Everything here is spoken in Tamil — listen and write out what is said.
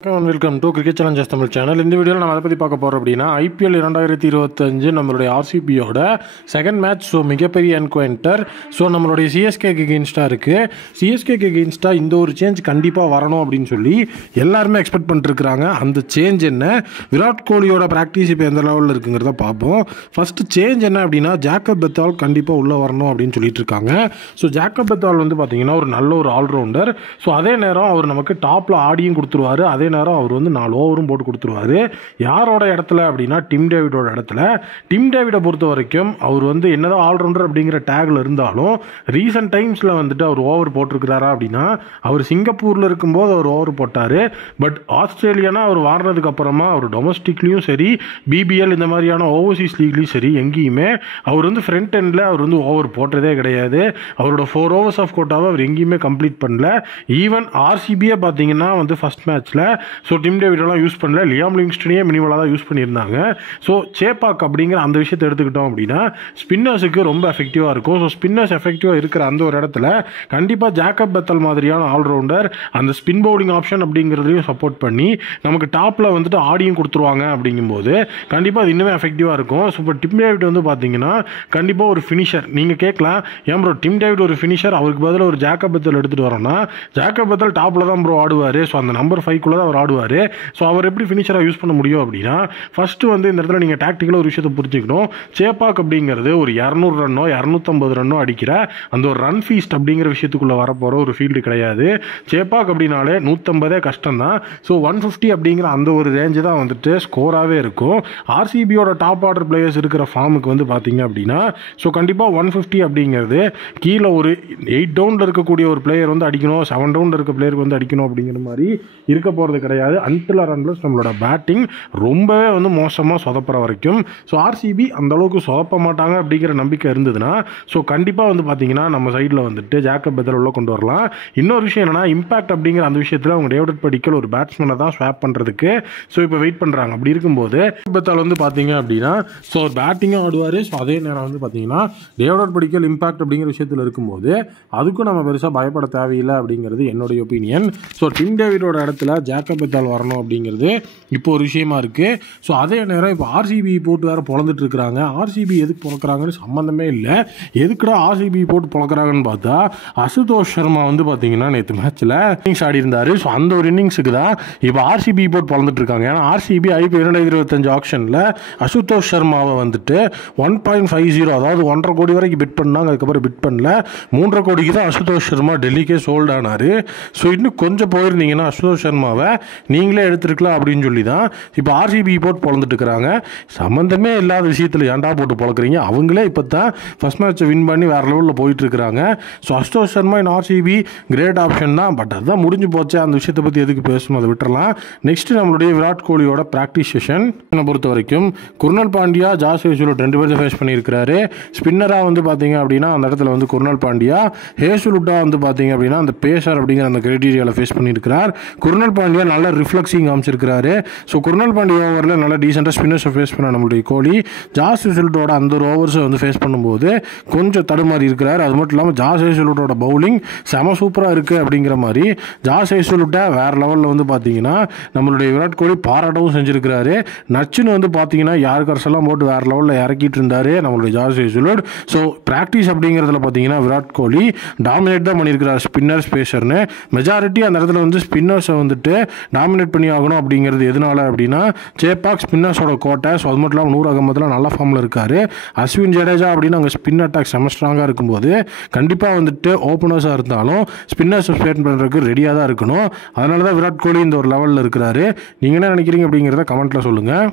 Welcome to cricket Challengers Tamil channel. இந்த வீடியோவில் நம்ம அதை பற்றி பார்க்க போகிறோம் அப்படின்னா IPL 2025 நம்மளுடைய RCBயோட செகண்ட் மேட்ச். ஸோ மிகப்பெரிய என்கவுண்டர். ஸோ நம்மளுடைய சிஎஸ்கேக்கு எகெயின்ஸ்டாக இருக்குது. சிஎஸ்கேக்கு எகெயின்ஸ்டாக இந்த ஒரு சேஞ்ச் கண்டிப்பாக வரணும் அப்படின்னு சொல்லி எல்லாருமே எக்ஸ்பெக்ட் பண்ணிட்டுருக்காங்க. அந்த சேஞ்ச் என்ன, விராட் கோலியோட ப்ராக்டிஸ் இப்போ எந்த லெவலில் இருக்குங்கிறத பார்ப்போம். ஃபஸ்ட்டு சேஞ்ச் என்ன அப்படின்னா, ஜாக்கப் பெத்தால் கண்டிப்பாக உள்ளே வரணும் அப்படின்னு சொல்லிட்டு இருக்காங்க. ஸோ ஜாக்கப் பெத்தால் வந்து பார்த்தீங்கன்னா ஒரு நல்ல ஒரு ஆல்ரவுண்டர். ஸோ அதே நேரம் அவர் நமக்கு டாப்பில் ஆடியும் கொடுத்துருவார். அதே நேரம் அவர் வந்து 4 ஓவரும் போட்டு கொடுத்துருவாரு. யாரோட இடத்துல அப்படின்னா டிம் டேவிடோட இடத்துல. டிம் டேவிடை பொறுத்த வரைக்கும் அவர் வந்து என்னதான் ஆல்ரவுண்டர் அப்படிங்கிற டேக்ல இருந்தாலும் ரீசன்ட் டைம்ஸில் வந்துட்டு அவர் ஓவர் போட்டிருக்கிறாரா அப்படின்னா, அவர் சிங்கப்பூரில் இருக்கும்போது அவர் ஓவர் போட்டார். பட் ஆஸ்திரேலியானா அவர் வாரினதுக்கு அப்புறமா அவர் டொமஸ்டிக்லேயும் சரி, BBL இந்த மாதிரியான ஓவர்சீஸ் லீக்லையும் சரி, எங்கேயுமே அவர் வந்து ஃப்ரண்ட் எண்டில் அவர் வந்து ஓவர் போட்டதே கிடையாது. அவரோட 4 ஓவர்ஸ் ஆஃப் கோட்டாவை அவர் எங்கேயுமே கம்ப்ளீட் பண்ணல. ஈவன் RCBயே பார்த்தீங்கன்னா வந்து ஃபர்ஸ்ட் மேட்ச்சில் ஸோ டிம் டேவிடெல்லாம் யூஸ் பண்ணல, லியாம் லிவிங்ஸ்டனையே மினிமலாக தான் யூஸ் பண்ணியிருந்தாங்க. ஸோ சேப்பாக் அப்படிங்கிற அந்த விஷயத்தை எடுத்துக்கிட்டோம் அப்படின்னா ஸ்பின்னர்ஸுக்கு ரொம்ப எஃபெக்டிவாக இருக்கும். ஸோ ஸ்பின்னர்ஸ் எஃபெக்டிவாக இருக்கிற அந்த ஒரு இடத்துல கண்டிப்பாக ஜாக்கப் பெத்தல் மாதிரியான ஆல்ரவுண்டர் அந்த ஸ்பின் பவுலிங் ஆப்ஷன் அப்படிங்கிறதையும் சப்போர்ட் பண்ணி நமக்கு டாப்பில் வந்துட்டு ஆடியும் கொடுத்துருவாங்க. அப்படிங்கும்போது கண்டிப்பாக அது இன்னுமே எஃபெக்டிவாக இருக்கும். ஸோ இப்போ டிம் டேவிட் வந்து பார்த்தீங்கன்னா கண்டிப்பாக ஒரு ஃபினிஷர். நீங்கள் கேட்கலாம், ஏன் ப்ரோ டிம் டேவிட் ஒரு ஃபினிஷர், அவருக்கு பதிலாக ஒரு ஜாக்கப் பெத்தல் எடுத்துகிட்டு வரோன்னா, ஜாக்கப் பெத்தல் டாப்பில் தான் ப்ரோ ஆடுவார். ஸோ அந்த நம்பர் 5 தான் அவர் ஆடுவார். ஸோ அவர் எப்படி ஃபினிஷராக யூஸ் பண்ண முடியும் அப்படின்னா, ஃபஸ்ட்டு வந்து இந்த இடத்துல நீங்கள் டாக்டிக்கலாக ஒரு விஷயத்தை புரிஞ்சுக்கணும். சேப்பாக் அப்படிங்கிறது ஒரு 200 ரன்னோ 250 ரன்னோ அடிக்கிற அந்த ஒரு ரன் ஃபீஸ்ட் அப்படிங்கிற விஷயத்துக்குள்ளே வரப்போகிற ஒரு ஃபீல்டு கிடையாது. சேப்பாக் அப்படின்னாலே 150 கஷ்டம் தான். ஸோ 150 அப்படிங்கிற அந்த ஒரு ரேஞ்சு தான் வந்துட்டு ஸ்கோராகவே இருக்கும். RCBயோட டாப் ஆர்டர் பிளேயர்ஸ் இருக்கிற ஃபார்முக்கு வந்து பார்த்தீங்க அப்படின்னா, ஸோ கண்டிப்பாக 150 அப்படிங்கிறது கீழே ஒரு 8 டவுனில் இருக்கக்கூடிய ஒரு பிளேயர் வந்து அடிக்கணும், 7 டவுனில் இருக்க பிளேயருக்கு வந்து அடிக்கணும் அப்படிங்கிற மாதிரி இருக்க போகிறது கிடையாது. அன்டில் ஆர் அன்லெஸ் நம்மளோட பேட்டிங் ரொம்பவே வந்து மோசமாக சொதப்புற வரைக்கும். ஸோ RCB அந்த அளவுக்கு சொதப்ப மாட்டாங்க அப்படிங்கிற நம்பிக்கை இருந்ததுன்னா, ஸோ கண்டிப்பாக வந்து பார்த்தீங்கன்னா நம்ம சைடில் வந்துட்டு ஜாக்கப் பெத்தல் உள்ள கொண்டு வரலாம். இன்னொரு விஷயம் என்னன்னா, இம்பாக்ட் அப்படிங்கிற அந்த விஷயத்தில் அவங்க டேவிட் படிக்கல் ஒரு பேட்ஸ்மேனை தான் ஸ்வாப் பண்ணுறதுக்கு ஸோ இப்போ வெயிட் பண்ணுறாங்க. அப்படி இருக்கும்போது பெத்தால் வந்து பார்த்தீங்க அப்படின்னா ஸோ ஒரு பேட்டிங்கும் ஆடுவார். ஸோ அதே நேரம் வந்து பார்த்தீங்கன்னா டேவிட் படிக்கல் இம்பாக்ட் அப்படிங்கிற விஷயத்தில் இருக்கும்போது அதுக்கும் நம்ம பெருசாக பயப்பட தேவையில்லை அப்படிங்கிறது என்னுடைய ஒப்பீனியன். ஸோ டிம் டேவிடோட இடத்துல ஜாக்கப் பெத்தால் வரணும் அப்படிங்கிறது இப்போ ஒரு விஷயமா இருக்குது. ஸோ அதே நேரம் இப்போ RCB போட்டு வேறு பொழந்துட்டு இருக்கிறாங்க. RCB எதுக்கு பொழக்கிறாங்கன்னு சம்மந்தமே இல்லை. எதுக்குடா RCB போட்டு பொழக்கிறாங்கன்னு பார்த்தா, அசுதோஷ் சர்மா வந்து பார்த்தீங்கன்னா நேற்று மேட்ச்சில் இன்னிங்ஸ் ஆடி இருந்தார். ஸோ அந்த ஒரு இன்னிங்ஸுக்கு தான் இப்போ RCB போட்டு பொழந்துட்டு இருக்காங்க. ஏன்னா RCB IPL 2025 ஆக்ஷனில் அசுதோஷ் சர்மாவை வந்துட்டு 1.50 அதாவது 1.5 கோடி வரைக்கும் பிட் பண்ணாங்க. அதுக்கப்புறம் பிட் பண்ணல, 3.5 கோடிக்கு தான் அசுதோஷ் சர்மா டெல்லிக்கே சோல்ட் ஆனார். ஸோ இன்னும் கொஞ்சம் போயிருந்தீங்கன்னா அசுதோஷ் சர்மாவை நீங்களே எடுத்துருக்கலாம் அப்படின்னு சொல்லி தான் இப்போ RCB போட்டு பொழந்துட்டு இருக்கிறாங்க. சம்மந்தமே இல்லாத விஷயத்தில் ஏன்டா போட்டு பொழக்கிறீங்க? அவங்களே இப்போ தான் ஃபர்ஸ்ட் மேட்ச்சை வின் பண்ணி வேறு லெவலில் போயிட்டு இருக்கிறாங்க. ஸோ அசுதோஷ் சர்மா இன் RCB கிரேட் ஆப்ஷன் தான். பட் அதுதான் முடிஞ்சு போச்சு. அந்த விஷயத்தை பற்றி எதுக்கு பேசணும், அதை விட்டுறலாம். நெக்ஸ்ட் நம்மளுடைய விராட் கோலியோட ப்ராக்டிஸ் செஷன் பொறுத்த வரைக்கும் குர்னல் பாண்டியா, ஜாஸ் ஹேசல்வுட் 2 பேர் ஃபேஸ் பண்ணியிருக்கிறாரு. ஸ்பின்னராக வந்து பார்த்தீங்க அப்படின்னா அந்த இடத்துல வந்து குர்னல் பாண்டியா, ஹேசல்வுட்டாக வந்து பார்த்தீங்க அப்படின்னா அந்த பேசர் அப்படிங்கிற அந்த கிரைட்டீரியாவில் ஃபேஸ் பண்ணியிருக்கிறார். குர்னல் பாண்டியா நல்ல ரிஃப்ளெக்ஸிங் காமிச்சிருக்கிறாரு. ஸோ குர்னல் பாண்டியா ஓவரில் நல்லா டீசெண்டாக ஸ்பின்னர்ஸை ஃபேஸ் பண்ண நம்மளுடைய கோலி ஜாஸ் ஹேசல்வுட்டோட அந்த ஒரு ஓவர்ஸை வந்து ஃபேஸ் பண்ணும்போது கொஞ்சம் தடுமாறி இருக்கிறார். அது மட்டும் இல்லாமல் ஜாஸ் ஹேசல்வுட்டோட பவுலிங் செம சூப்பராக இருக்குது அப்படிங்கிற மாதிரி ஜாஸ் ஹேசல்வுட்டை வேறு லெவலில் வந்து பார்த்தீங்கன்னா நம்மளுடைய விராட் கோலி பாராட்டவும் செஞ்சுருக்கிறாரு. நச்சுன்னு வந்து பார்த்தீங்கன்னா யார் கரசெல்லாம் போட்டு வேறு லெவலில் இறக்கிட்டு இருந்தார் நம்மளுடைய ஜாஸ் ஹேசல்வுட். ஸோ ப்ராக்டிஸ் அப்படிங்கிறதுல பார்த்தீங்கன்னா விராட் கோலி டாமினேட் தான் பண்ணியிருக்கிறார் ஸ்பின்னர் ஸ்பேசர்னு. மெஜாரிட்டி அந்த இடத்துல வந்து ஸ்பின்னர்ஸை வந்துட்டு டாமினேட் பண்ணி ஆகணும் அப்படிங்கிறது எதனால அப்படின்னா, சேப்பாக் ஸ்பின்னர்ஸோட கோட்டை. ஸோ அது மட்டும் இல்லாமல் நூர் அகமதுலாம் நல்ல ஃபார்மில் இருக்கார். அஸ்வின் ஜடேஜா அப்படின்னு அங்கே ஸ்பின் அட்டாக் செம ஸ்ட்ராங்காக இருக்கும்போது கண்டிப்பாக வந்துட்டு ஓப்பனர்ஸாக இருந்தாலும் ஸ்பின்னர்ஸை ஸ்பேட் பண்ணுறதுக்கு ரெடியாக தான் இருக்கணும். அதனால தான் விராட் கோலி இந்த ஒரு லெவலில் இருக்கிறாரு. நீங்கள் என்ன நினைக்கிறீங்க அப்படிங்கிறத கமெண்ட்டில் சொல்லுங்கள்.